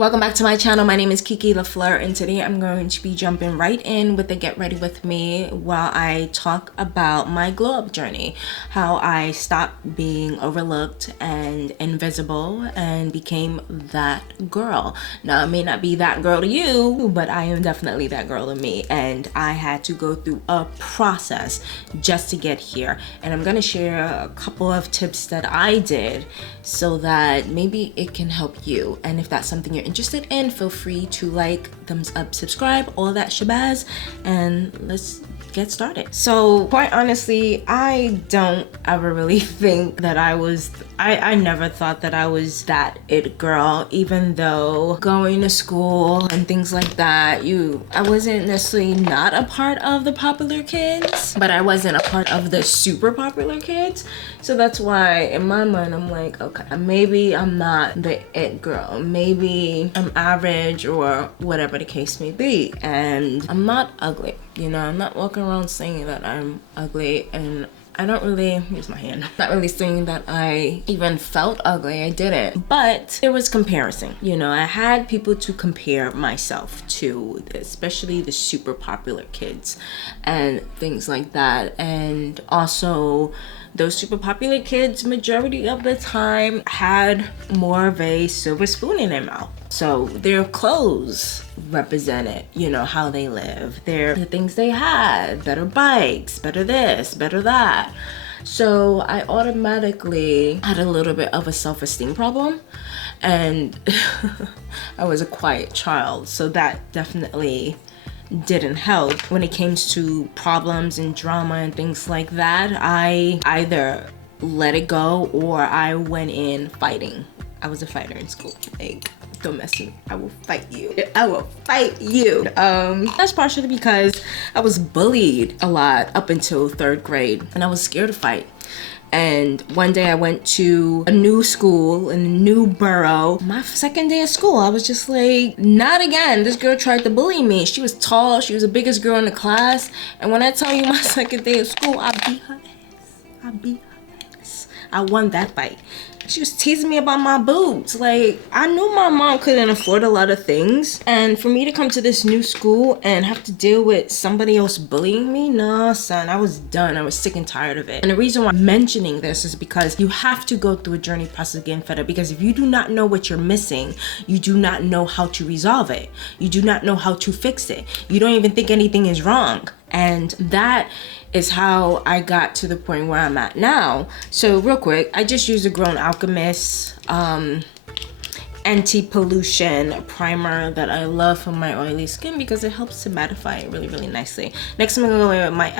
Welcome back to my channel. My name is Kiki LaFleur, and today I'm going to be jumping right in with the Get Ready With Me while I talk about my glow up journey, how I stopped being overlooked and invisible and became that girl. Now, it may not be that girl to you, but I am definitely that girl to me, and I had to go through a process just to get here. And I'm gonna share a couple of tips that I did so that maybe it can help you. And if that's something you're interested in, feel free to like, thumbs up, subscribe, all that shabazz, and let's get started. So quite honestly, I don't ever really think that I never thought that I was that it girl, even though going to school and things like that, I wasn't necessarily not a part of the popular kids, but I wasn't a part of the super popular kids. So that's why in my mind, I'm like, okay, maybe I'm not the it girl. Maybe I'm average or whatever the case may be. And I'm not ugly. You know, I'm not walking around saying that I'm ugly, and I don't really, use my hand, not really saying that I even felt ugly. I didn't, but there was comparison. You know, I had people to compare myself to, especially the super popular kids and things like that. And also those super popular kids, majority of the time, had more of a silver spoon in their mouth. So their clothes represented, you know, how they live, the things they had, better bikes, better this, better that. So I automatically had a little bit of a self-esteem problem, and I was a quiet child, so that definitely didn't help. When it came to problems and drama and things like that, I either let it go or I went in fighting. I was a fighter in school. Like, don't mess with me. I will fight you. I will fight you. That's partially because I was bullied a lot up until 3rd grade, and I was scared to fight. And one day I went to a new school in a new borough. My 2nd day of school, I was just like, not again. This girl tried to bully me. She was tall. She was the biggest girl in the class. And when I tell you my 2nd day of school, I beat her ass. I beat her ass. I won that fight. She was teasing me about my boobs. Like, I knew my mom couldn't afford a lot of things, and for me to come to this new school and have to deal with somebody else bullying me, nah, son, I was done. I was sick and tired of it. And the reason why I'm mentioning this is because you have to go through a journey process of getting fed up, because if you do not know what you're missing, you do not know how to resolve it. You do not know how to fix it. You don't even think anything is wrong. And that is how I got to the point where I'm at now. So real quick, I just used a Grown Alchemist anti-pollution primer that I love for my oily skin because it helps to mattify it really, really nicely. Next, I'm gonna go in with my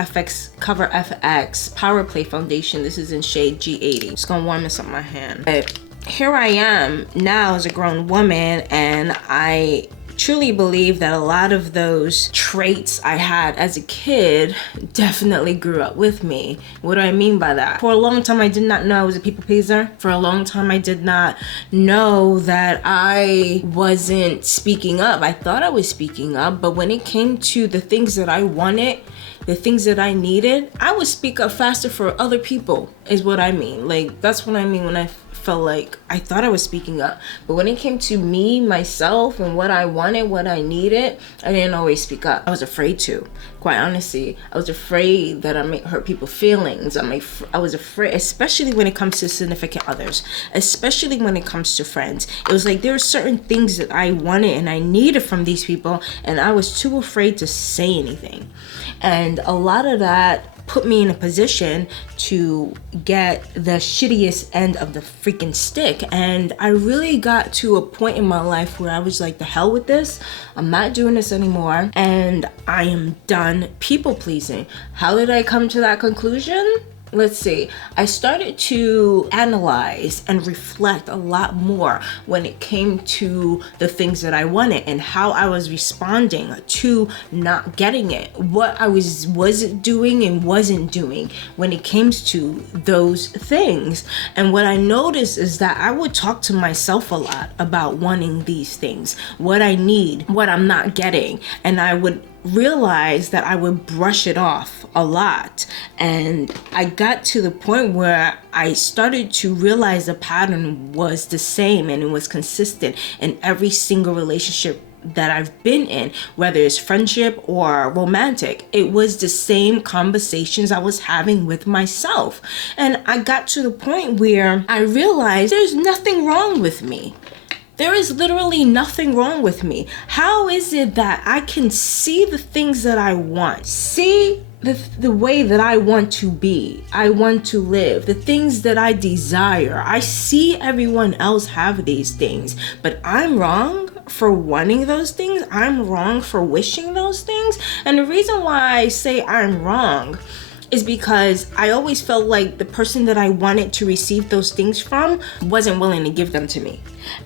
Cover FX Power Play Foundation. This is in shade G80. Just gonna warm this up my hand. But here I am now as a grown woman, and I truly believe that a lot of those traits I had as a kid definitely grew up with me. What do I mean by that? For a long time, I did not know I was a people pleaser. For a long time, I did not know that I wasn't speaking up. I thought I was speaking up, but when it came to the things that I wanted, the things that I needed, I would speak up faster for other people, is what I mean. Like, that's what I mean when I felt like I thought I was speaking up. But when it came to me, myself, and what I wanted, what I needed, I didn't always speak up. I was afraid to. Quite honestly, I was afraid that I might hurt people's feelings. I was afraid, especially when it comes to significant others, especially when it comes to friends. It was like there were certain things that I wanted and I needed from these people, and I was too afraid to say anything. And a lot of that put me in a position to get the shittiest end of the freaking stick. And I really got to a point in my life where I was like, the hell with this. I'm not doing this anymore, and I am done people pleasing. How did I come to that conclusion? Let's see, I started to analyze and reflect a lot more when it came to the things that I wanted and how I was responding to not getting it, what I wasn't doing and wasn't doing when it came to those things. And what I noticed is that I would talk to myself a lot about wanting these things, what I need, what I'm not getting, and I would realized that I would brush it off a lot. And I got to the point where I started to realize the pattern was the same and it was consistent in every single relationship that I've been in, whether it's friendship or romantic. It was the same conversations I was having with myself. And I got to the point where I realized there's nothing wrong with me. There is literally nothing wrong with me. How is it that I can see the things that I want, see the way that I want to be, I want to live, the things that I desire? I see everyone else have these things, but I'm wrong for wanting those things. I'm wrong for wishing those things. And the reason why I say I'm wrong is because I always felt like the person that I wanted to receive those things from wasn't willing to give them to me.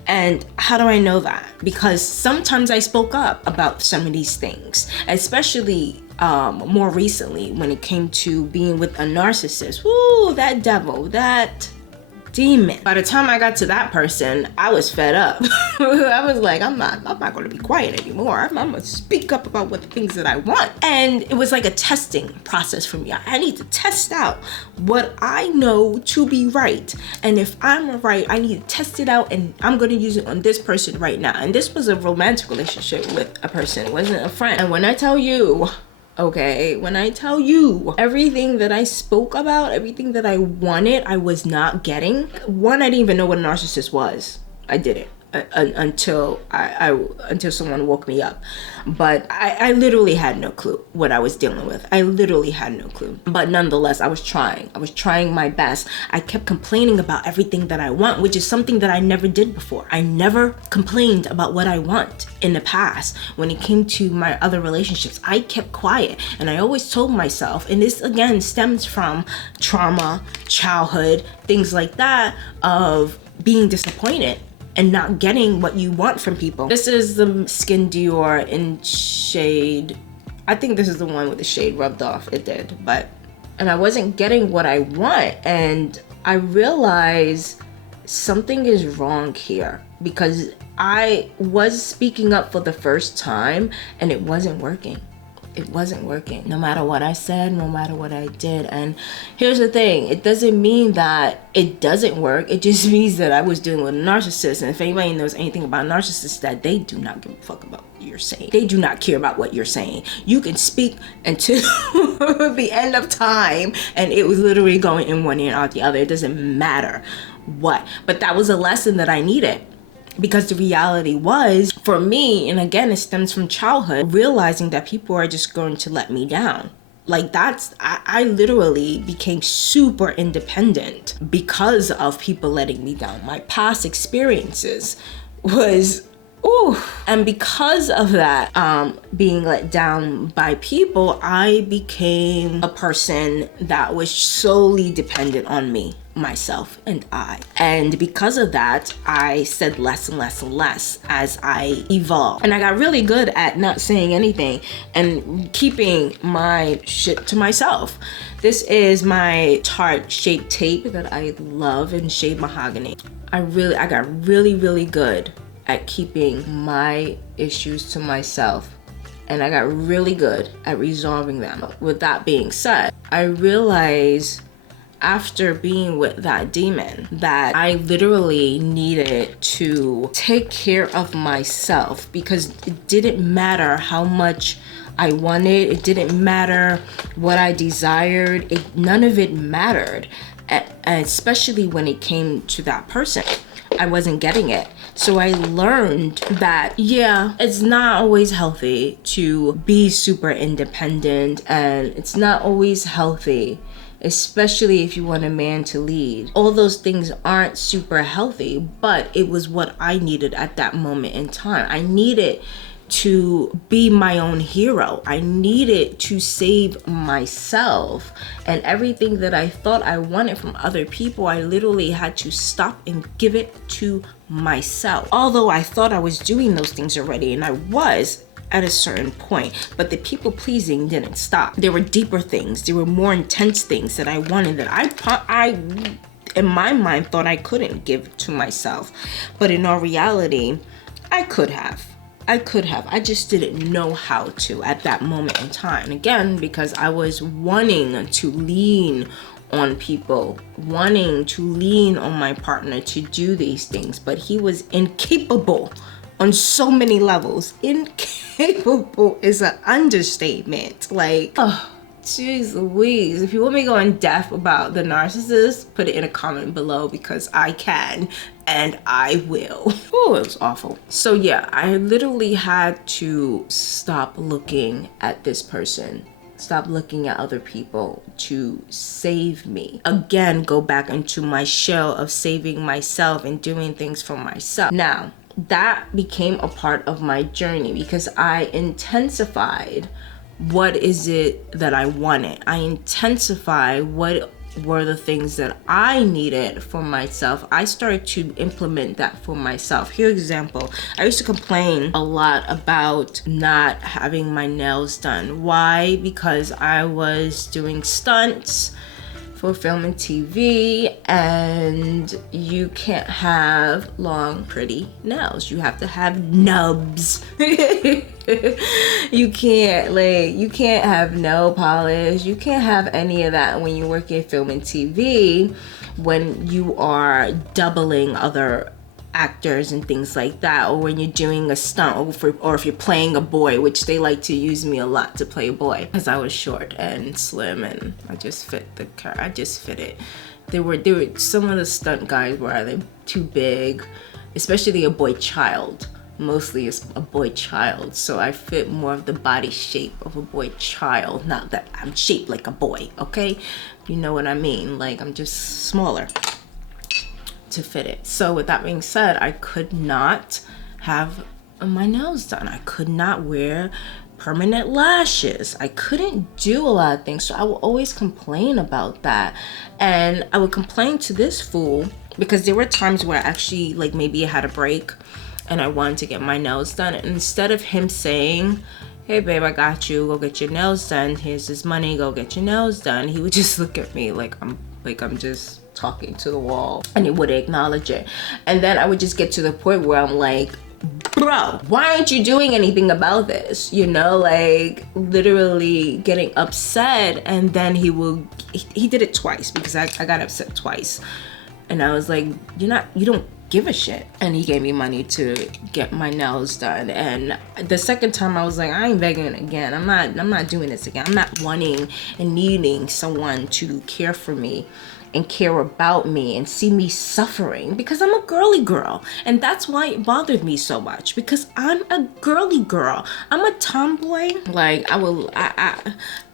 And how do I know that? Because sometimes I spoke up about some of these things, especially more recently when it came to being with a narcissist. Woo, that devil, that demon. By the time I got to that person, I was fed up. I was like, I'm not going to be quiet anymore. I'm going to speak up about what the things that I want. And it was like a testing process for me. I need to test out what I know to be right. And if I'm right, I need to test it out, and I'm going to use it on this person right now. And this was a romantic relationship with a person. It wasn't a friend. And when I tell you, everything that I spoke about, everything that I wanted, I was not getting. One, I didn't even know what a narcissist was. I didn't until someone woke me up. But I literally had no clue what I was dealing with. I literally had no clue. But nonetheless, I was trying my best. I kept complaining about everything that I want, which is something that I never did before. I never complained about what I want in the past. When it came to my other relationships, I kept quiet. And I always told myself, and this again stems from trauma, childhood, things like that, of being disappointed and not getting what you want from people. This is the Skin Dior in shade. I think this is the one with the shade rubbed off. It did, and I wasn't getting what I want. And I realized something is wrong here, because I was speaking up for the first time and it wasn't working. It wasn't working, no matter what I said, no matter what I did. And here's the thing, it doesn't mean that it doesn't work. It just means that I was dealing with a narcissist. And if anybody knows anything about narcissists, that they do not give a fuck about what you're saying. They do not care about what you're saying. You can speak until the end of time, and it was literally going in one ear and out the other. It doesn't matter what. But that was a lesson that I needed. Because the reality was, for me, and again, it stems from childhood, realizing that people are just going to let me down. Like I literally became super independent because of people letting me down. My past experiences was, and because of that, being let down by people, I became a person that was solely dependent on me, myself, and I. And because of that, I said less and less and less as I evolved. And I got really good at not saying anything and keeping my shit to myself. This is my Tarte Shape Tape that I love in shade mahogany. I got really good at keeping my issues to myself, and I got really good at resolving them. With that being said, I realized after being with that demon that I literally needed to take care of myself, because it didn't matter how much I wanted, it didn't matter what I desired, none of it mattered, especially when it came to that person. I wasn't getting it. So I learned that, yeah, it's not always healthy to be super independent, and it's not always healthy, especially if you want a man to lead. All those things aren't super healthy, but it was what I needed at that moment in time. I needed to be my own hero. I needed to save myself, and everything that I thought I wanted from other people, I literally had to stop and give it to myself. Although I thought I was doing those things already, and I was at a certain point, but the people pleasing didn't stop. There were deeper things, there were more intense things that I wanted, that I in my mind thought I couldn't give to myself, but in all reality, I could have. I could have. I just didn't know how to at that moment in time. Again, because I was wanting to lean on people, wanting to lean on my partner to do these things, but he was incapable on so many levels. Incapable is an understatement. Like, oh, jeez Louise. If you want me to go in depth about the narcissist, put it in a comment below, because I can and I will. Oh, it was awful. So yeah, I literally had to stop looking at this person, stop looking at other people to save me. Again, go back into my shell of saving myself and doing things for myself. Now, that became a part of my journey because I intensified what is it that I wanted. I intensified what were the things that I needed for myself. I started to implement that for myself. Here's an example. I used to complain a lot about not having my nails done. Why? Because I was doing stunts for film and TV, and you can't have long, pretty nails. You have to have nubs. You can't have nail polish. You can't have any of that when you work in film and TV, when you are doubling other actors and things like that, or when you're doing a stunt, or if you're playing a boy, which they like to use me a lot to play a boy because I was short and slim and I just fit it. There were some of the stunt guys were either too big, especially a boy child. Mostly it's a boy child, so I fit more of the body shape of a boy child. Not that I'm shaped like a boy, okay? You know what I mean? Like, I'm just smaller to fit it. So with that being said, I could not have my nails done. I could not wear permanent lashes. I couldn't do a lot of things. So I would always complain about that. And I would complain to this fool because there were times where actually, like, maybe I had a break and I wanted to get my nails done. And instead of him saying, hey babe, I got you, go get your nails done, here's this money, go get your nails done, he would just look at me like I'm just talking to the wall, and he wouldn't acknowledge it. And then I would just get to the point where I'm like, bro, why aren't you doing anything about this? You know, like literally getting upset. And then he did it twice because I got upset twice. And I was like, you don't give a shit. And he gave me money to get my nails done. And the second time I was like, I ain't begging again. I'm not doing this again. I'm not wanting and needing someone to care for me and care about me and see me suffering, because I'm a girly girl. And that's why it bothered me so much, because I'm a girly girl. I'm a tomboy. Like,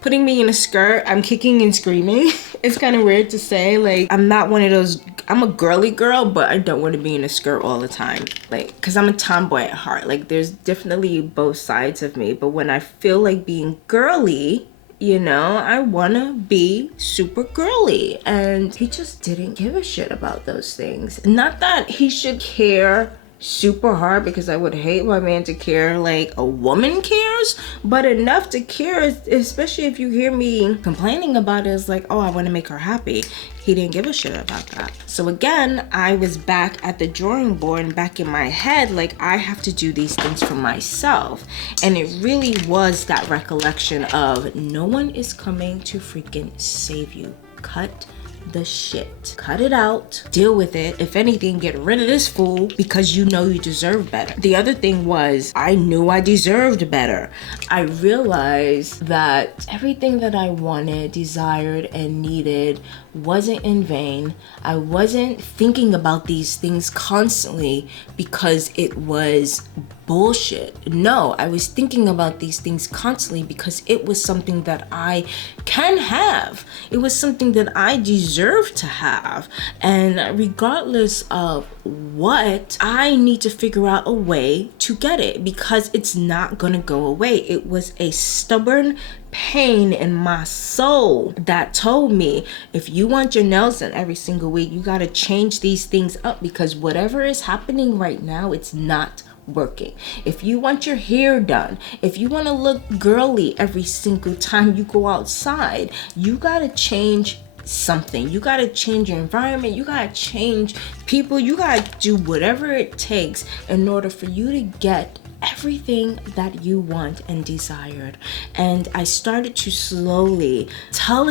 putting me in a skirt, I'm kicking and screaming. It's kind of weird to say. Like, I'm not one of those, I'm a girly girl, but I don't want to be in a skirt all the time. Like, because I'm a tomboy at heart. Like, there's definitely both sides of me. But when I feel like being girly, you know, I wanna be super girly. And he just didn't give a shit about those things. Not that he should care super hard, because I would hate my man to care like a woman cares, but enough to care, especially if you hear me complaining about it, is like, oh, I want to make her happy. He didn't give a shit about that. So again, I was back at the drawing board and back in my head, like, I have to do these things for myself. And it really was that recollection of no one is coming to freaking save you. Cut the shit. Cut it out. Deal with it. If anything, get rid of this fool, because you know you deserve better. The other thing was, I knew I deserved better. I realized that everything that I wanted, desired, and needed wasn't in vain. I wasn't thinking about these things constantly because it was bullshit. No, I was thinking about these things constantly because it was something that I can have. It was something that I deserve to have. And regardless of what, I need to figure out a way to get it, because it's not gonna go away. It was a stubborn pain in my soul that told me, if you want your nails done every single week, you gotta change these things up, because whatever is happening right now, it's not working. If you want your hair done, if you want to look girly every single time you go outside, you gotta change something. You gotta change your environment. You gotta change people. You gotta do whatever it takes in order for you to get everything that you want and desired. And I started to slowly tell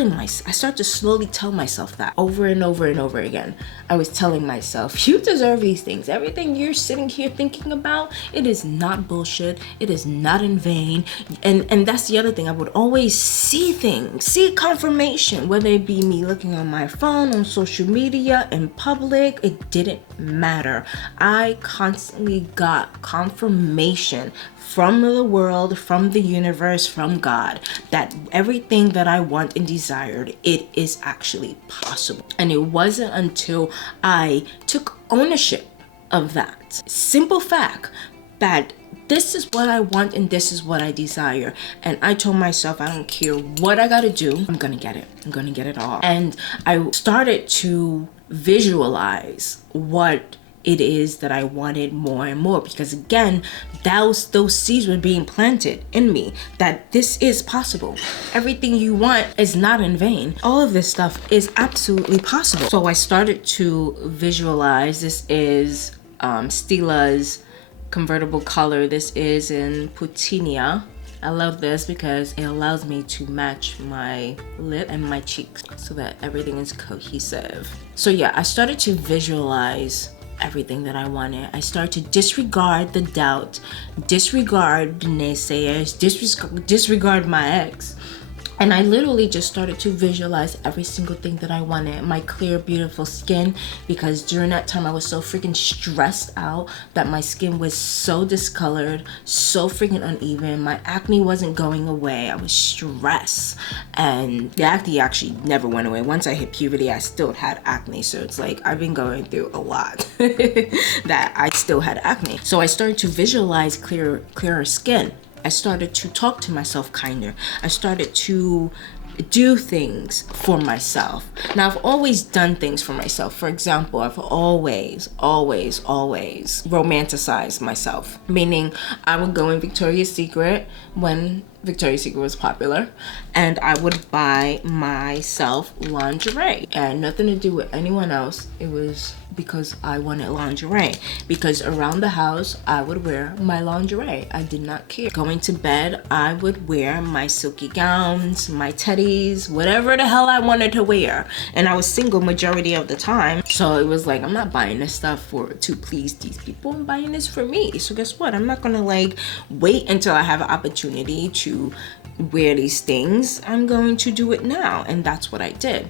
myself that over and over and over again. I was telling myself, you deserve these things. Everything you're sitting here thinking about, it is not bullshit. It is not in vain. And that's the other thing. I would always see things, see confirmation, whether it be me looking on my phone, on social media, in public, it didn't matter. I constantly got confirmation from the world, from the universe, from God, that everything that I want and desired, it is actually possible. And it wasn't until I took ownership of that simple fact that this is what I want and this is what I desire. And I told myself, I don't care what I gotta do, I'm gonna get it. I'm gonna get it all. And I started to visualize what it is that I wanted more and more, because again, those seeds were being planted in me that this is possible. Everything you want is not in vain. All of this stuff is absolutely possible. So I started to visualize. This is Stella's convertible color. This is in Puccini. I love this because it allows me to match my lip and my cheeks so that everything is cohesive. So yeah, I started to visualize everything that I wanted. I started to disregard the doubt, disregard the naysayers, disregard my ex. And I literally just started to visualize every single thing that I wanted. My clear, beautiful skin, because during that time I was so freaking stressed out that my skin was so discolored, so freaking uneven. My acne wasn't going away. I was stressed. And the acne actually never went away. Once I hit puberty, I still had acne. So it's like I've been going through a lot that I still had acne. So I started to visualize clearer skin. I started to talk to myself kinder. I started to do things for myself. Now, I've always done things for myself. For example, I've always romanticized myself. Meaning, I would go in Victoria's Secret when Victoria's Secret was popular, and I would buy myself lingerie. It had nothing to do with anyone else. It was because I wanted lingerie. Because around the house, I would wear my lingerie. I did not care. Going to bed, I would wear my silky gowns, my teddies, whatever the hell I wanted to wear. And I was single majority of the time. So it was like, I'm not buying this stuff to please these people. I'm buying this for me. So guess what? I'm not gonna like wait until I have an opportunity to wear these things. I'm going to do it now. And that's what I did.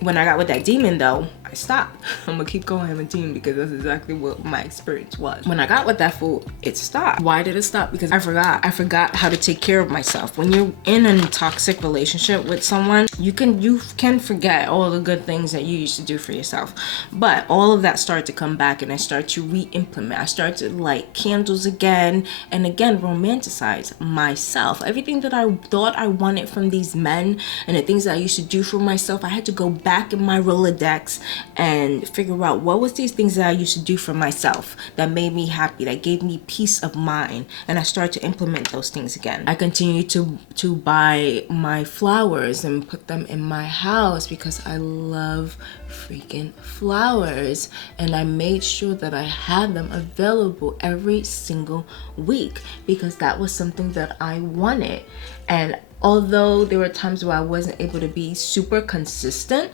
When I got with that demon though, I stopped. I'm gonna keep calling him a demon because that's exactly what my experience was. When I got with that fool, it stopped. Why did it stop? Because I forgot how to take care of myself. When you're in a toxic relationship with someone, you can forget all the good things that you used to do for yourself. But all of that started to come back, and I started to re-implement. I started to light candles again and again, romanticize myself. Everything that I thought I wanted from these men and the things that I used to do for myself, I had to go back in my Rolodex and figure out what was these things that I used to do for myself that made me happy, that gave me peace of mind. And I started to implement those things again. I continued to buy my flowers and put them in my house because I love freaking flowers. And I made sure that I had them available every single week because that was something that I wanted. And although there were times where I wasn't able to be super consistent,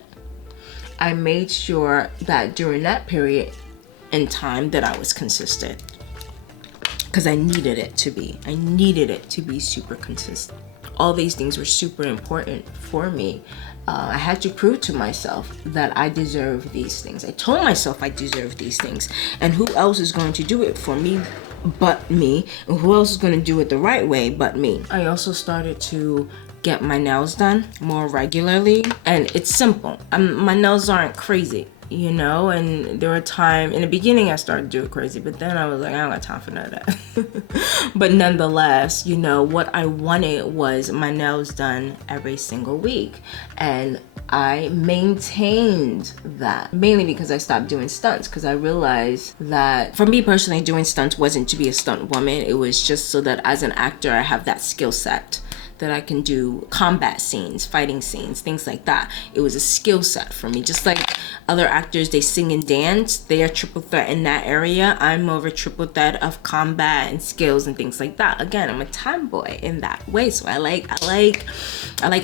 I made sure that during that period in time that I was consistent because I needed it to be. I needed it to be super consistent. All these things were super important for me. I had to prove to myself that I deserve these things. I told myself I deserve these things. And who else is going to do it for me but me? And who else is going to do it the right way but me? I also started to get my nails done more regularly, and it's simple. My nails aren't crazy, you know, and there were times in the beginning I started to do it crazy, but then I was like, I don't got time for none of that. But nonetheless, you know, what I wanted was my nails done every single week, and I maintained that mainly because I stopped doing stunts, because I realized that for me personally, doing stunts wasn't to be a stunt woman. It was just so that as an actor I have that skill set that I can do combat scenes, fighting scenes, things like that. It was a skill set for me. Just like other actors, they sing and dance, they are triple threat in that area. I'm more of a triple threat of combat and skills and things like that. Again, I'm a tomboy in that way, so I like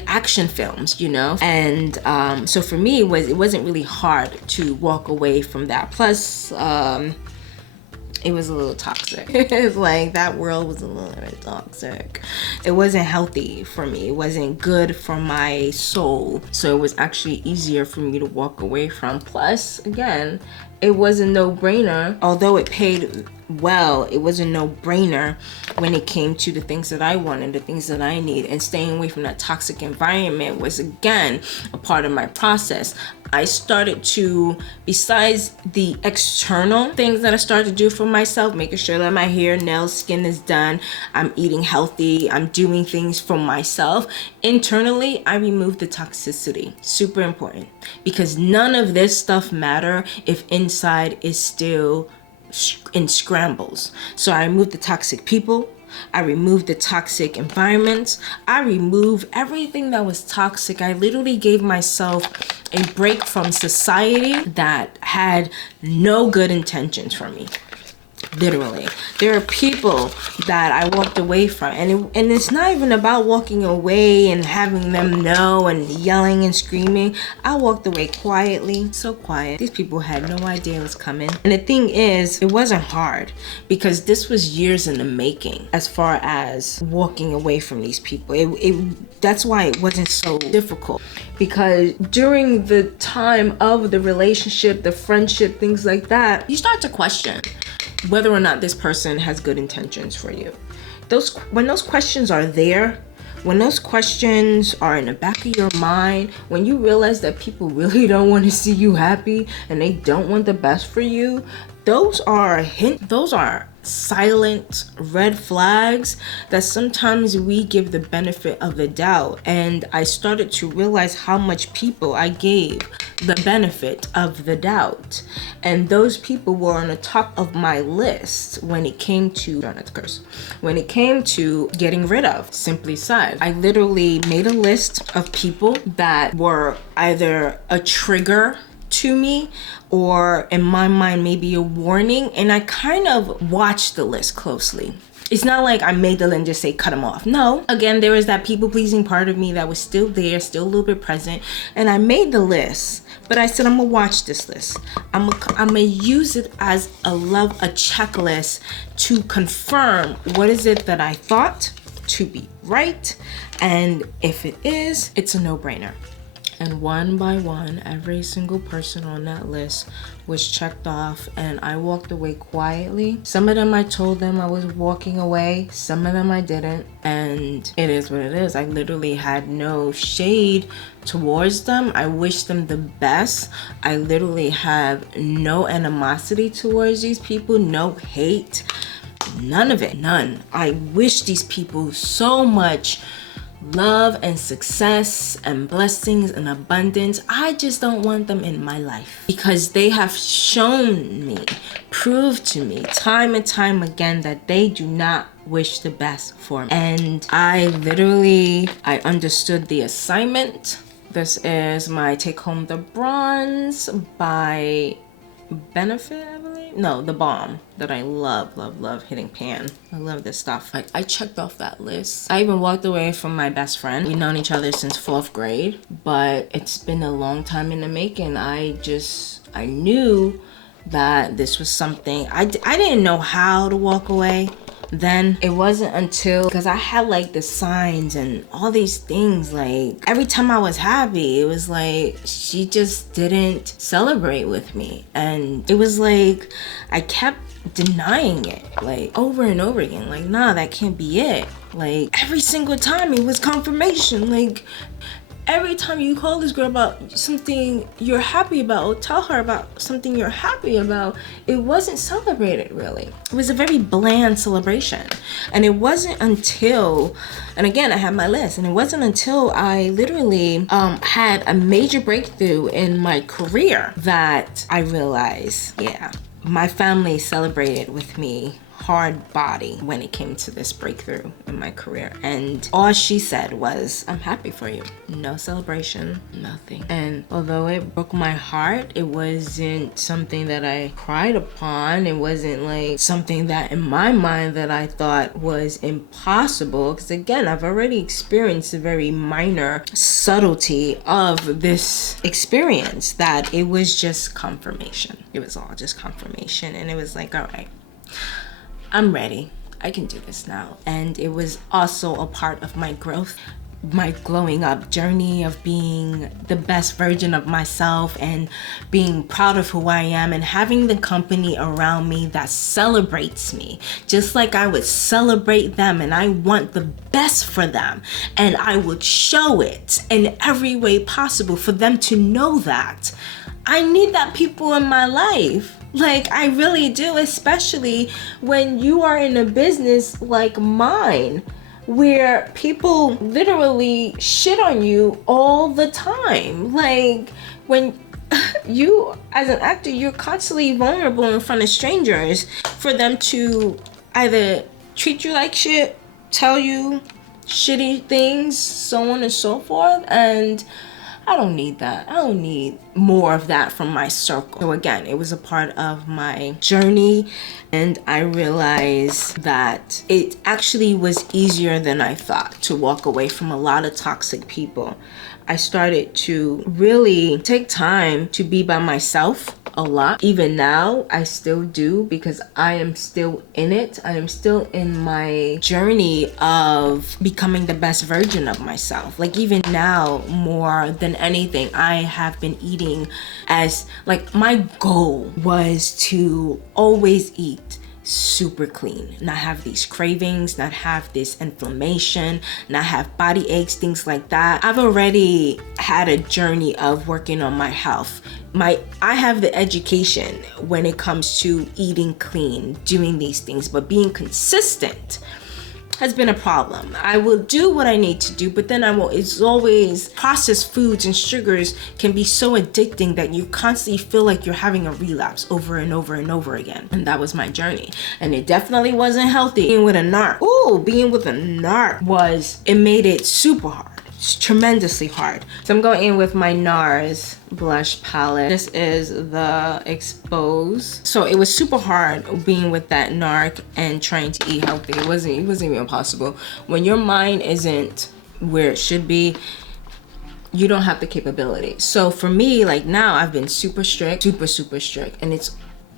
action films, you know. And so for me, it wasn't really hard to walk away from that. Plus, it was a little toxic. It's like that world was a little bit toxic. It wasn't healthy for me. It wasn't good for my soul. So it was actually easier for me to walk away from. Plus, again, it was a no-brainer. Although it paid well, it was a no-brainer when it came to the things that I wanted, the things that I need. And staying away from that toxic environment was, again, a part of my process. I started to, besides the external things that I started to do for myself, making sure that my hair, nails, skin is done, I'm eating healthy, I'm doing things for myself. Internally, I removed the toxicity. Super important. Because none of this stuff matter if inside is still in scrambles. So I removed the toxic people. I removed the toxic environments. I removed everything that was toxic. I literally gave myself a break from society that had no good intentions for me. Literally, there are people that I walked away from, and it's not even about walking away and having them know and yelling and screaming. I walked away quietly, so quiet. These people had no idea it was coming. And the thing is, it wasn't hard because this was years in the making as far as walking away from these people. That's why it wasn't so difficult, because during the time of the relationship, the friendship, things like that, you start to question whether or not this person has good intentions for you. When those questions are there, when those questions are in the back of your mind, when you realize that people really don't want to see you happy and they don't want the best for you, those are silent red flags that sometimes we give the benefit of the doubt. And I started to realize how much people I gave the benefit of the doubt, and those people were on the top of my list when it came to getting rid of. Simply said, I literally made a list of people that were either a trigger to me or in my mind maybe a warning, and I kind of watched the list closely. It's not like I made the list and just say cut them off. No, again, there was that people pleasing part of me that was still there, still a little bit present, and I made the list. But I said, I'm gonna watch this list. I'm gonna use it as a checklist to confirm what is it that I thought to be right, and if it is, it's a no-brainer. And one by one, every single person on that list was checked off, and I walked away quietly. Some of them I told them I was walking away, some of them I didn't, and it is what it is. I literally had no shade towards them. I wish them the best. I literally have no animosity towards these people, no hate, none of it, none. I wish these people so much love and success and blessings and abundance. I just don't want them in my life because they have shown me, proved to me time and time again that they do not wish the best for me. And I understood the assignment. This is my Take Home the Bronze by Benefit, I believe. No, The Bomb, that I love hitting pan. I love this stuff. I checked off that list. I even walked away from my best friend. We've known each other since 4th grade, but it's been a long time in the making. I knew that this was something, I didn't know how to walk away. Then it wasn't until, because I had like the signs and all these things, like every time I was happy, it was like she just didn't celebrate with me, and it was like I kept denying it like over and over again, like nah, that can't be it. Like every single time it was confirmation. Like every time you call this girl about something you're happy about, or tell her about something you're happy about, it wasn't celebrated really. It was a very bland celebration. And it wasn't until, and again, I had my list, and it wasn't until I literally had a major breakthrough in my career that I realized, yeah, my family celebrated with me hard body when it came to this breakthrough in my career. And all she said was, I'm happy for you. No celebration, nothing. And although it broke my heart, it wasn't something that I cried upon. It wasn't like something that in my mind that I thought was impossible. Because again, I've already experienced a very minor subtlety of this experience, that it was just confirmation. It was all just confirmation. And it was like, all right, I'm ready. I can do this now. And it was also a part of my growth, my glowing up journey of being the best version of myself and being proud of who I am and having the company around me that celebrates me just like I would celebrate them. And I want the best for them, and I would show it in every way possible for them to know that. I need that people in my life. Like, I really do, especially when you are in a business like mine, where people literally shit on you all the time. Like, when you, as an actor, you're constantly vulnerable in front of strangers for them to either treat you like shit, tell you shitty things, so on and so forth. And I don't need that. I don't need more of that from my circle. So again, it was a part of my journey, and I realized that it actually was easier than I thought to walk away from a lot of toxic people. I started to really take time to be by myself a lot. Even now, I still do, because I am still in it. I am still in my journey of becoming the best version of myself. Like, even now, more than anything, I have been eating as, like, my goal was to always eat super clean, not have these cravings, not have this inflammation, not have body aches, things like that. I've already had a journey of working on my health. I have the education when it comes to eating clean, doing these things, but being consistent has been a problem. I will do what I need to do, but then it's always processed foods and sugars can be so addicting that you constantly feel like you're having a relapse over and over and over again. And that was my journey. And it definitely wasn't healthy. Being with a narc, it made it super hard. It's tremendously hard. So I'm going in with my NARS blush palette. This is the Expose. So it was super hard being with that narc and trying to eat healthy. It wasn't even possible. When your mind isn't where it should be, you don't have the capability. So for me, like now, I've been super strict, and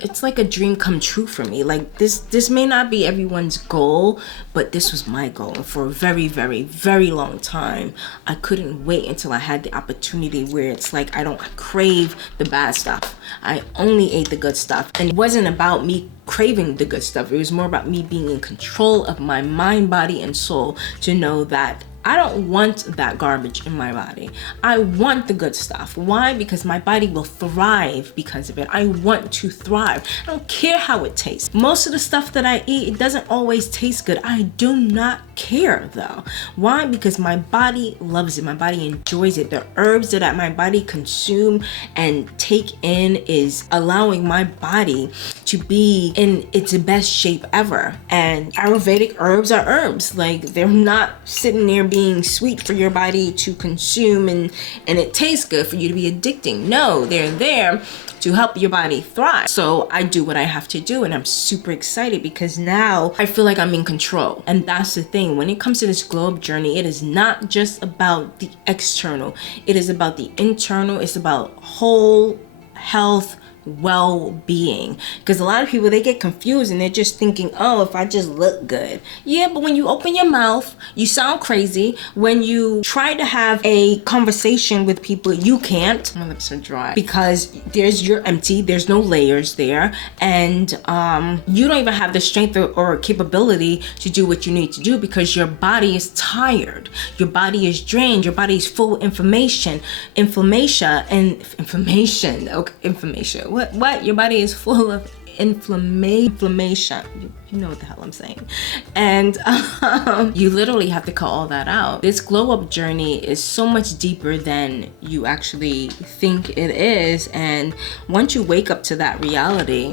it's like a dream come true for me. Like this may not be everyone's goal, but this was my goal. For a very, very, very long time, I couldn't wait until I had the opportunity where it's like I don't crave the bad stuff. I only ate the good stuff. And it wasn't about me craving the good stuff. It was more about me being in control of my mind, body, and soul to know that I don't want that garbage in my body. I want the good stuff. Why? Because my body will thrive because of it. I want to thrive. I don't care how it tastes. Most of the stuff that I eat, it doesn't always taste good. I do not care though. Why? Because my body loves it. My body enjoys it. The herbs that my body consume and take in is allowing my body to be in its best shape ever. And Ayurvedic herbs are herbs. Like, they're not sitting there being sweet for your body to consume and it tastes good for you to be addicting. No, they're there to help your body thrive. So I do what I have to do, and I'm super excited because now I feel like I'm in control. And that's the thing. When it comes to this glow up journey, it is not just about the external. It is about the internal. It's about whole health, well-being. Because a lot of people, they get confused and they're just thinking, oh, if I just look good. Yeah, but when you open your mouth, you sound crazy. When you try to have a conversation with people, you can't. My lips are dry because you're empty. There's no layers there, and you don't even have the strength or capability to do what you need to do because your body is tired. Your body is drained. Your body is full of inflammation. What? Your body is full of inflammation. You know what the hell I'm saying. And you literally have to cut all that out. This glow up journey is so much deeper than you actually think it is. And once you wake up to that reality,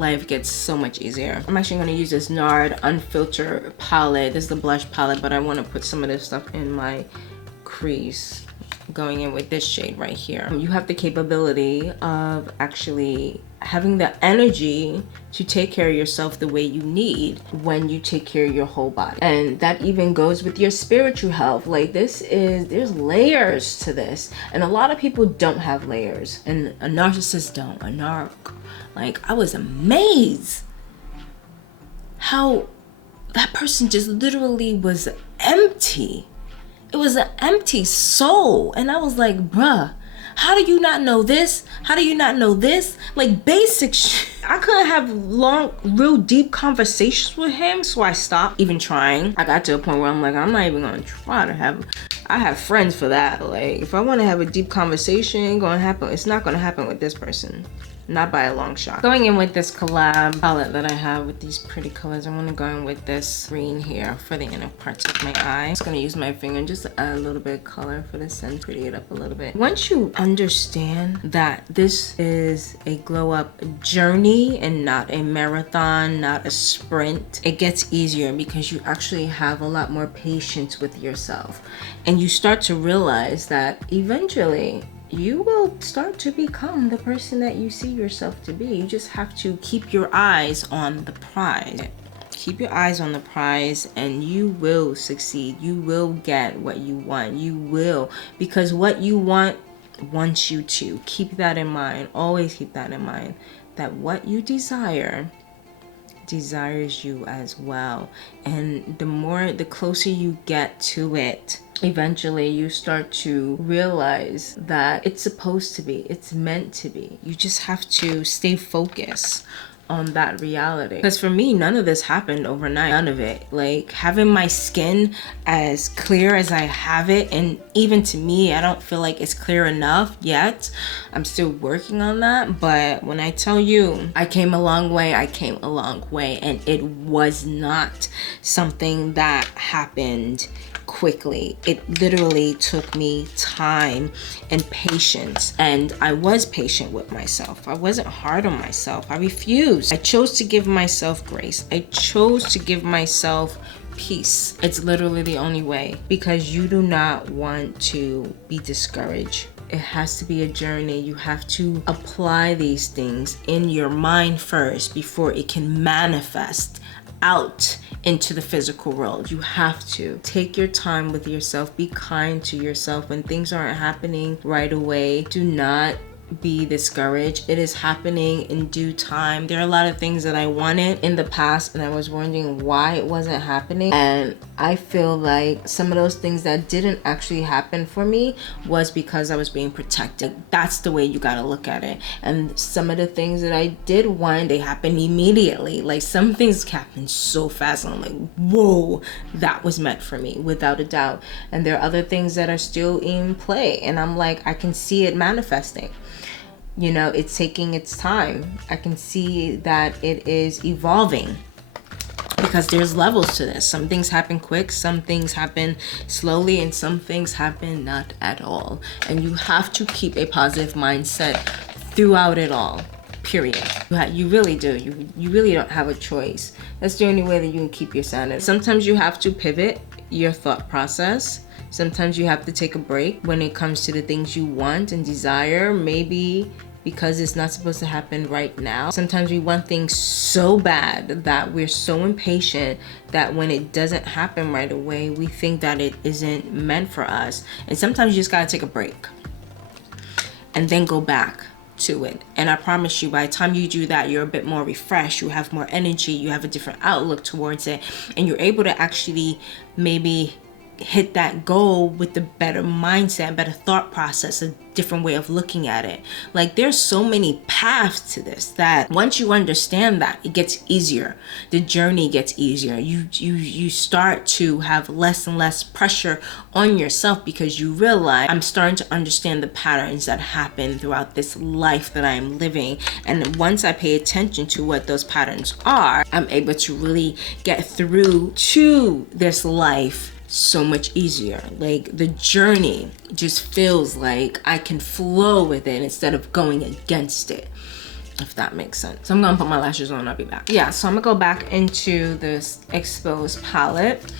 life gets so much easier. I'm actually gonna use this NARD Unfiltered palette. This is the blush palette, but I wanna put some of this stuff in my crease. Going in with this shade right here. You have the capability of actually having the energy to take care of yourself the way you need when you take care of your whole body. And that even goes with your spiritual health. Like there's layers to this. And a lot of people don't have layers. And a narcissist don't, like I was amazed how that person just literally was empty. It was an empty soul. And I was like, bruh, how do you not know this? How do you not know this? Like basic shit. I couldn't have long, real deep conversations with him. So I stopped even trying. I got to a point where I'm like, I'm not even gonna try to have, I have friends for that. Like if I wanna have a deep conversation, it's not gonna happen with this person. Not by a long shot. Going in with this collab palette that I have with these pretty colors, I'm gonna go in with this green here for the inner parts of my eye. I'm just gonna use my finger just to add a little bit of color for this and pretty it up a little bit. Once you understand that this is a glow up journey and not a marathon, not a sprint, it gets easier because you actually have a lot more patience with yourself. And you start to realize that eventually, you will start to become the person that you see yourself to be. You just have to keep your eyes on the prize. Keep your eyes on the prize and you will succeed. You will get what you want. You will, because what you want wants you to. Keep that in mind. Always keep that in mind, that what you desire desires you as well. And the closer you get to it, eventually you start to realize that it's supposed to be, it's meant to be. You just have to stay focused on that reality. Because for me, none of this happened overnight. None of it. Like having my skin as clear as I have it, and even to me, I don't feel like it's clear enough yet. I'm still working on that. But when I tell you I came a long way, I came a long way. And it was not something that happened quickly. It literally took me time and patience, and I was patient with myself. I wasn't hard on myself. I refused. I chose to give myself grace. I chose to give myself peace. It's literally the only way, because you do not want to be discouraged. It has to be a journey. You have to apply these things in your mind first before it can manifest out into the physical world. You have to take your time with yourself. Be kind to yourself. When things aren't happening right away, do not be discouraged. It is happening in due time. There are a lot of things that I wanted in the past and I was wondering why it wasn't happening. And I feel like some of those things that didn't actually happen for me was because I was being protected. That's the way you gotta look at it. And some of the things that I did want, they happened immediately. Like some things happened so fast and I'm like, whoa, that was meant for me without a doubt. And there are other things that are still in play and I'm like, I can see it manifesting. You know, it's taking its time. I can see that it is evolving because there's levels to this. Some things happen quick, some things happen slowly, and some things happen not at all. And you have to keep a positive mindset throughout it all, period. You really do. You really don't have a choice. That's the only way that you can keep your sanity. Sometimes you have to pivot your thought process. Sometimes you have to take a break when it comes to the things you want and desire, maybe because it's not supposed to happen right now. Sometimes we want things so bad that we're so impatient that when it doesn't happen right away, we think that it isn't meant for us. And sometimes you just gotta take a break and then go back to it. And I promise you, by the time you do that, you're a bit more refreshed, you have more energy, you have a different outlook towards it, and you're able to actually maybe hit that goal with a better mindset, better thought process, a different way of looking at it. Like there's so many paths to this that once you understand that, it gets easier. The journey gets easier. You start to have less and less pressure on yourself because you realize I'm starting to understand the patterns that happen throughout this life that I'm living. And once I pay attention to what those patterns are, I'm able to really get through to this life so much easier. Like the journey just feels like I can flow with it instead of going against it. if that makes sense. So I'm gonna put my lashes on, I'll be back. Yeah, so I'm gonna go back into this exposed palette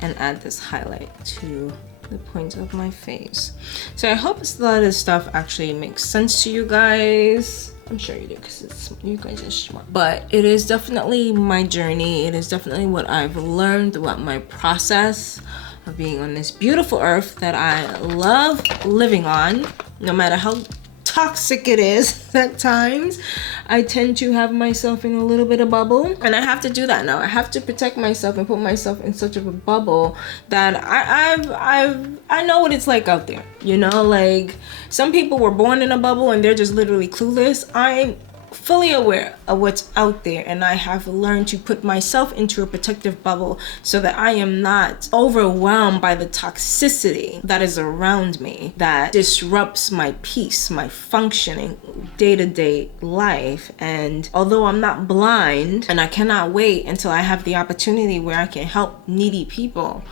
and add this highlight to the points of my face. So I hope a lot of this stuff actually makes sense to you guys. I'm sure you do, because you guys are smart. But it is definitely my journey. It is definitely what I've learned throughout my process of being on this beautiful earth that I love living on, no matter how toxic it is at times. I tend to have myself in a little bit of bubble, and I have to do that now. I have to protect myself and put myself in such of a bubble that I know what it's like out there, you know. Like, some people were born in a bubble and they're just literally clueless. I'm fully aware of what's out there, and I have learned to put myself into a protective bubble so that I am not overwhelmed by the toxicity that is around me that disrupts my peace, my functioning day-to-day life. And although I'm not blind, and I cannot wait until I have the opportunity where I can help needy people,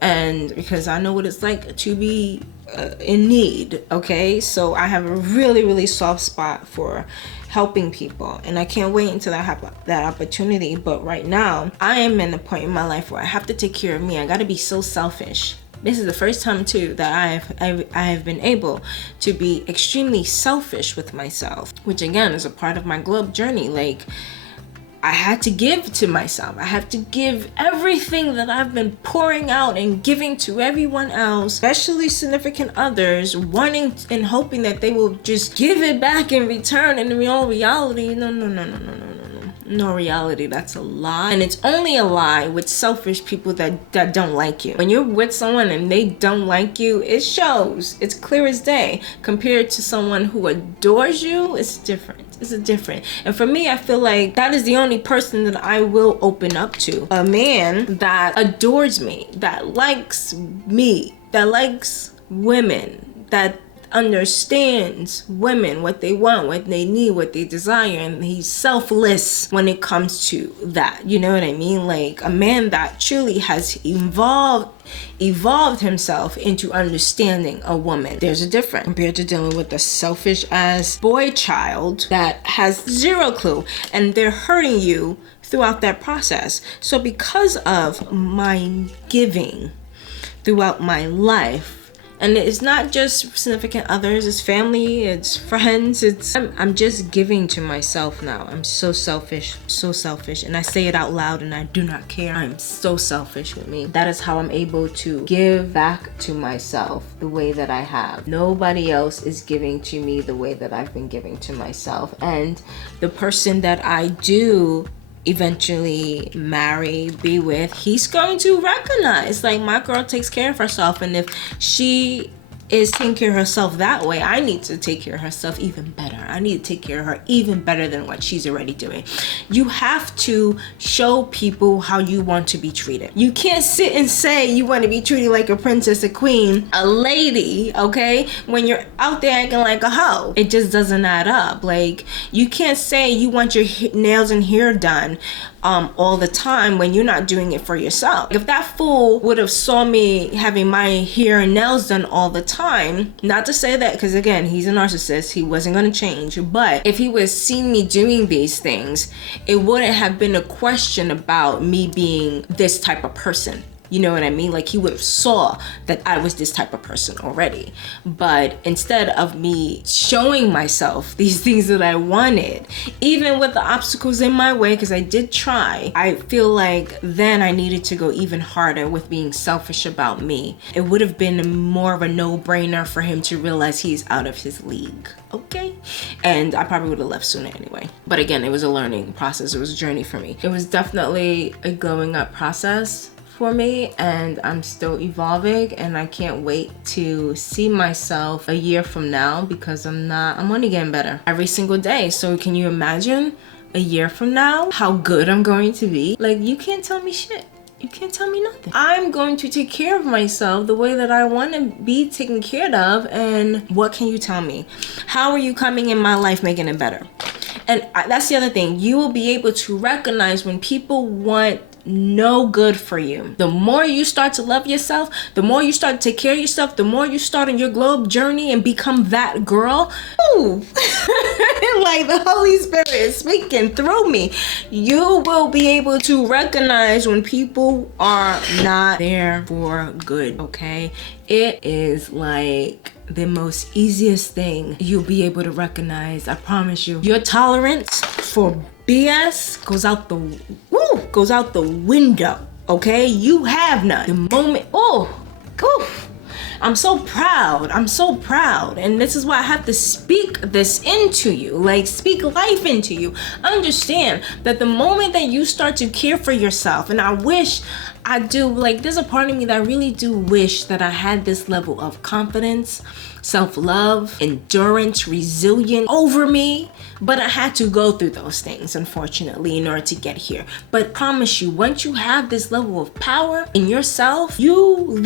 and because I know what it's like to be in need, okay? So I have a really soft spot for helping people, and I can't wait until I have that opportunity. But right now, I am in a point in my life where I have to take care of me. I gotta be so selfish. This is the first time too that I have been able to be extremely selfish with myself, which again is a part of my glow up journey. Like, I had to give to myself. I have to give everything that I've been pouring out and giving to everyone else, especially significant others, wanting and hoping that they will just give it back in return. And in all reality, no reality, that's a lie. And it's only a lie with selfish people that don't like you. When you're with someone and they don't like you, it shows. It's clear as day. Compared to someone who adores you, it's different. It's different. And for me, I feel like that is the only person that I will open up to. A man that adores me, that likes me, that likes women, that understands women, what they want, what they need, what they desire, and he's selfless when it comes to that. You know what I mean? Like, a man that truly has evolved himself into understanding a woman. There's a difference compared to dealing with a selfish ass boy child that has zero clue, and they're hurting you throughout that process. So because of my giving throughout my life, and it's not just significant others, it's family, it's friends, I'm just giving to myself now. I'm so selfish, and I say it out loud and I do not care. I'm so selfish with me. That is how I'm able to give back to myself the way that I have. Nobody else is giving to me the way that I've been giving to myself. And the person that I do eventually marry, be with, he's going to recognize, like, my girl takes care of herself, and if she is taking care of herself that way, I need to take care of herself even better. I need to take care of her even better than what she's already doing. You have to show people how you want to be treated. You can't sit and say you want to be treated like a princess, a queen, a lady, okay, when you're out there acting like a hoe. It just doesn't add up. Like, you can't say you want your nails and hair done all the time when you're not doing it for yourself. If that fool would have saw me having my hair and nails done all the time, not to say that, because again, he's a narcissist, he wasn't going to change, but if he would have seen me doing these things, it wouldn't have been a question about me being this type of person. You know what I mean? Like, he would have saw that I was this type of person already. But instead of me showing myself these things that I wanted, even with the obstacles in my way, because I did try, I feel like then I needed to go even harder with being selfish about me. It would have been more of a no-brainer for him to realize he's out of his league. Okay? And I probably would have left sooner anyway. But again, it was a learning process. It was a journey for me. It was definitely a growing up process for me, and I'm still evolving, and I can't wait to see myself a year from now, because I'm only getting better every single day. So can you imagine a year from now how good I'm going to be? Like, you can't tell me shit. You can't tell me nothing. I'm going to take care of myself the way that I want to be taken care of, and what can you tell me? How are you coming in my life making it better? And that's the other thing. You will be able to recognize when people want no good for you. The more you start to love yourself, the more you start to take care of yourself, the more you start on your glow up journey and become that girl. Ooh. Like the Holy Spirit is speaking through me. You will be able to recognize when people are not there for good, okay? It is like the most easiest thing you'll be able to recognize. I promise you. Your tolerance for BS goes out the window, okay? You have none. The moment, I'm so proud. I'm so proud. And this is why I have to speak this into you, like speak life into you. Understand that the moment that you start to care for yourself, and I wish I do, like there's a part of me that I really do wish that I had this level of confidence, self-love, endurance, resilience over me, but I had to go through those things, unfortunately, in order to get here. But promise you, once you have this level of power in yourself, you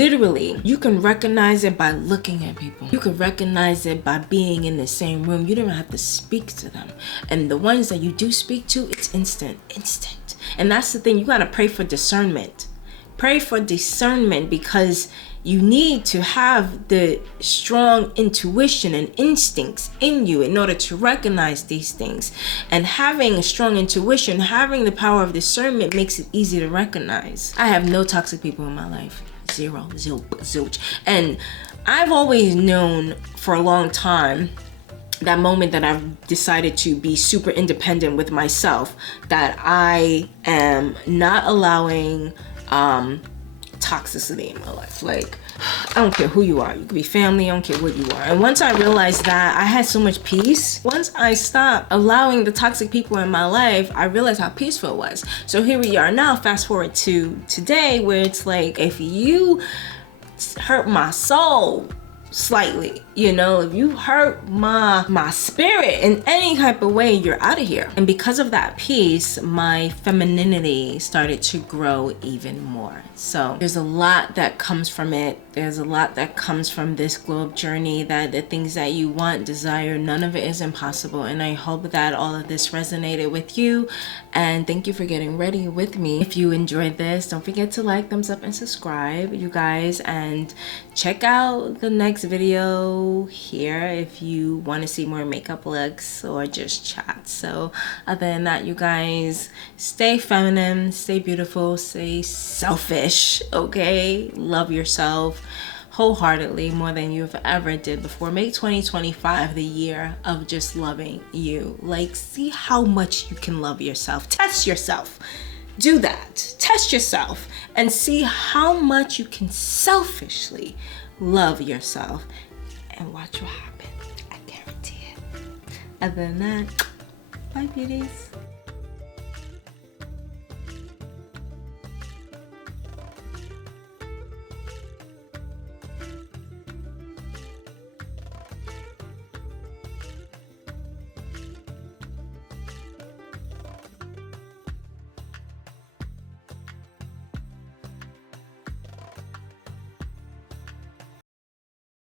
can recognize it by looking at people. You can recognize it by being in the same room. You don't even have to speak to them. And the ones that you do speak to, it's instant. And that's the thing, you gotta pray for discernment. Pray for discernment, because you need to have the strong intuition and instincts in you in order to recognize these things. And having a strong intuition, having the power of discernment makes it easy to recognize. I have no toxic people in my life. Zero, zilch. And I've always known for a long time, that moment that I've decided to be super independent with myself, that I am not allowing toxicity in my life. Like, I don't care who you are. You could be family, I don't care what you are. And once I realized that, I had so much peace. Once I stopped allowing the toxic people in my life, I realized how peaceful it was. So here we are now, fast forward to today, where it's like, if you hurt my soul slightly, you know, if you hurt my spirit in any type of way, you're out of here. And because of that peace, my femininity started to grow even more. So there's a lot that comes from it. There's a lot that comes from this glow up journey, that the things that you want, desire, none of it is impossible. And I hope that all of this resonated with you. And thank you for getting ready with me. If you enjoyed this, don't forget to like, thumbs up, and subscribe, you guys. And check out the next video here if you want to see more makeup looks or just chat. So other than that, you guys, stay feminine, stay beautiful, stay selfish, okay? Love yourself wholeheartedly, more than you've ever did before. Make 2025 the year of just loving you. Like, see how much you can love yourself. Test yourself. Do that. Test yourself and see how much you can selfishly love yourself, and watch what happens. I guarantee it. Other than that, bye beauties.